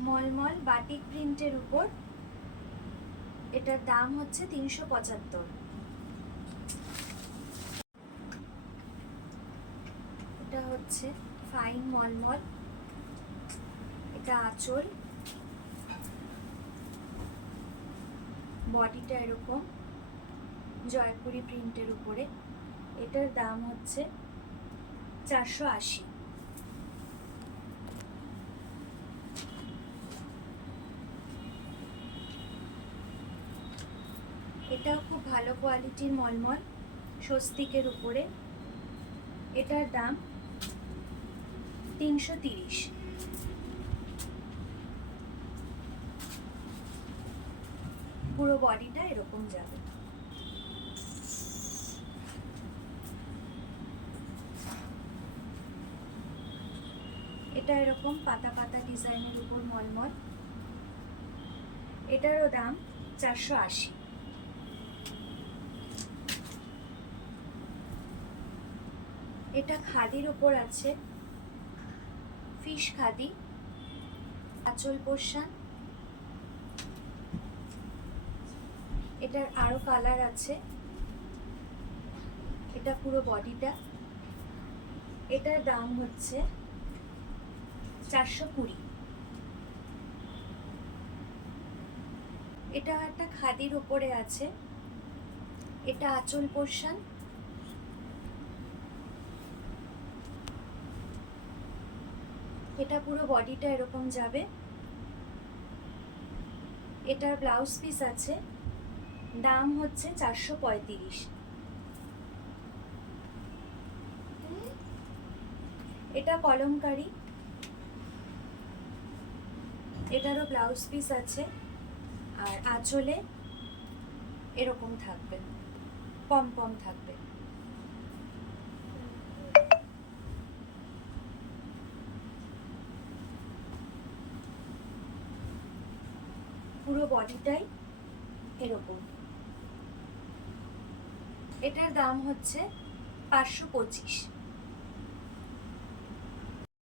মলমল batik প্রিন্টের উপর। এটার দাম হচ্ছে তিনশো পঁচাত্তর। এটা হচ্ছে ফাইন মলমল। এটা আঁচল। বডিটা এরকম, জয়পুরি প্রিন্টের উপরে। এটার দাম হচ্ছে চারশো আশি। এটাও খুব ভালো কোয়ালিটির মলমল, স্বস্তিকের উপরে। এটার দাম তিনশো তিরিশ। পুরো বডিটা এরকম যাবে। এটা এরকম পাতা পাতা ডিজাইনের উপর মলমল। এটারও দাম চারশো আশি। এটা খাদির উপর আছে। ফিশ খাদি আঁচল পোষান এটার আরও কালার আছে। এটা পুরো বডিটা এটার দাম হচ্ছে চারশো কুড়ি। এটা একটা খাদির উপরে আছে। এটা আঁচল পোষান এটা পুরো বডিটা এরকম যাবে। এটার ব্লাউজ পিস আছে, দাম হচ্ছে চারশো পঁয়ত্রিশ। এটা কলমকারি। এটারও ব্লাউজ পিস আছে, আর আঁচলে এরকম থাকবে পম পম থাকবে। পুরো বডিটাই এরকম। এটার দাম হচ্ছে পাঁচশো পঁচিশ।